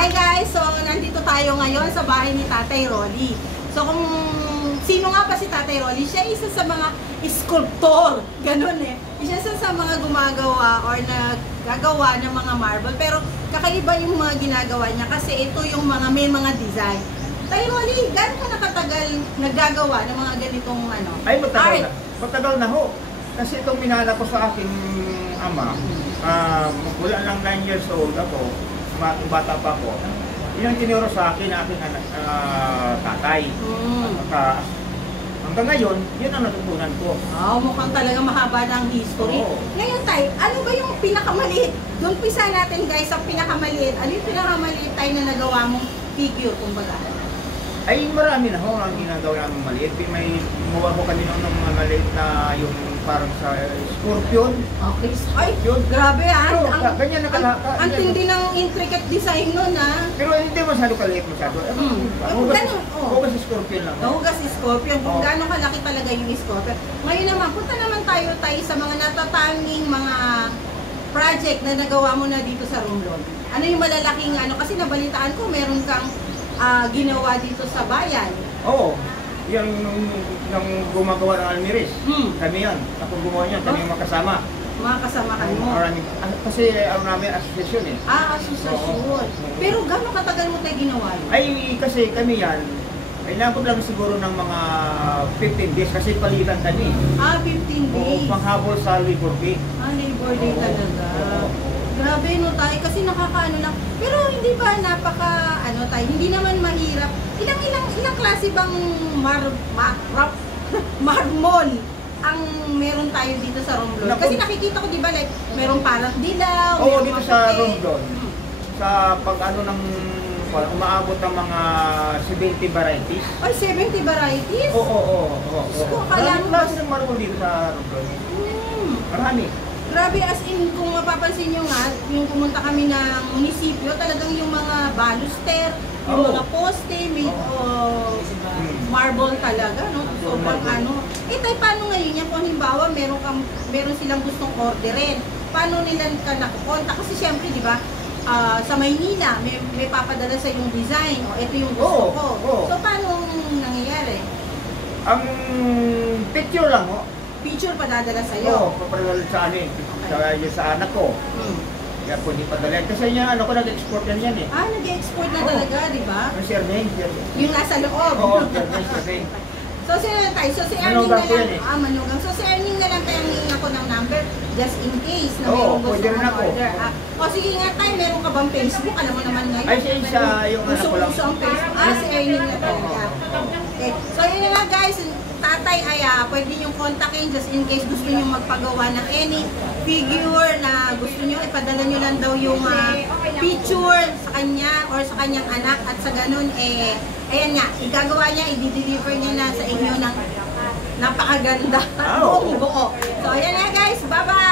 Hi guys! So, nandito tayo ngayon sa bahay ni Tatay Rolly. So, kung sino nga ba si Tatay Rolly? Siya isa sa mga sculptor. Ganun eh. Siya isa sa mga gumagawa or naggagawa ng mga marble. Pero kakaiba yung mga ginagawa niya kasi ito yung mga may mga design. Tatay Rolly, gano'n ka nakatagal naggagawa ng mga ganitong ano? Ay, matagal art? na. Matagal na ho. Kasi itong minana ko sa aking ama, mula lang 9 years old ako, bata pa ako, yun ang tinuro sa akin na aking tatay. Hanggang ngayon, yun ang natutunan ko. Mukhang talaga mahaba ng history. Ngayon tayo, ano ba yung pinakamaliit? Doon pisa natin guys, ang pinakamaliit. Ano yung pinakamaliit tayo na nagawa mong figure, kumbaga? Ay, marami na ho ang ginagawa namin maliit. May gumawa ko kami ng mga maliit na yung parang sa scorpion. Okay. Ay, grabe ah. Ganyan na ang tindi ng intricate design nun ah. Pero hindi masyado kaliit masyado. Hugas scorpion lang. Hugas scorpion. Kung gano'ng kalaki talaga yung scorpion. Ngayon naman, punta naman tayo sa mga natatanging mga project na nagawa mo na dito sa Romblon. Ano yung malalaking ano? Kasi nabalitaan ko, meron kang ginawa dito sa bayan. Oo. Yung gumagawa ng Almiris. Kami yan. Ako gumawa niyan. Kami yung makasama. Mga kasama kayo mo? Kasi ano namin, asosasyon eh. Asosasyon. Pero gano'ng katagal mo tayo ginawa yun? Ay, kasi kami yan, ay nabot lang siguro ng mga 15 days kasi palitan kami. 15 days? Panghabol sa Labor Day. Labor Day talaga. Grabe no tayo, kasi nakakaano lang. Pero hindi ba napaka, ano tayo, hindi naman mahirap. Ilang klase bang marmol ang meron tayo dito sa Romblon? Kasi nakikita ko, di ba, like, meron parang dilaw. Oo, dito sa Romblon. Sa pag-ano ng, umaabot ng mga 70 varieties. Ay, 70 varieties? Oo. Marami klase ng marmol dito sa Romblon. Marami. Grabe, as in, kung mapapansin nyo nga, yung pumunta kami ng munisipyo, talagang yung mga baluster, yung mga poste, marble talaga, no? Sobrang ano. Tayo, paano ngayon yan? Kung halimbawa, meron silang gustong orderin, paano nila ka nakukonta? Kasi syempre, di ba, sa Maynila, may papadala sa yung design, ito yung gusto ko. So, paano nangyayari? Ang picture lang, Picture padadala sa'yo? Oo, papadala sa anin. Sa anak ko. Kaya po hindi padala. Kasi niya, nag-export yan eh. Nag-export na talaga, di ba? Ang Shermaine. Yung nasa loob. Oo, Shermaine. So, si Erning na lang. Manugang. So, si Erning na lang tayo hingin ako ng number just in case na mayroong gusto mong order. Sige nga tayo, meron ka bang Facebook? Alam mo naman ngayon. Ay, siya yung anak ko lang. Gusto ang Facebook. Si Erning na talaga. Okay. So, yun na nga guys. Tatay ay pwede nyo kontakin just in case gusto nyo magpagawa ng any figure na gusto nyo, ipadala nyo lang daw yung picture sa kanya or sa kanyang anak at sa ganun ayan nga, igagawa niya, i-deliver niya na sa inyo ng napakaganda buong buo. So ayan na guys, bye bye!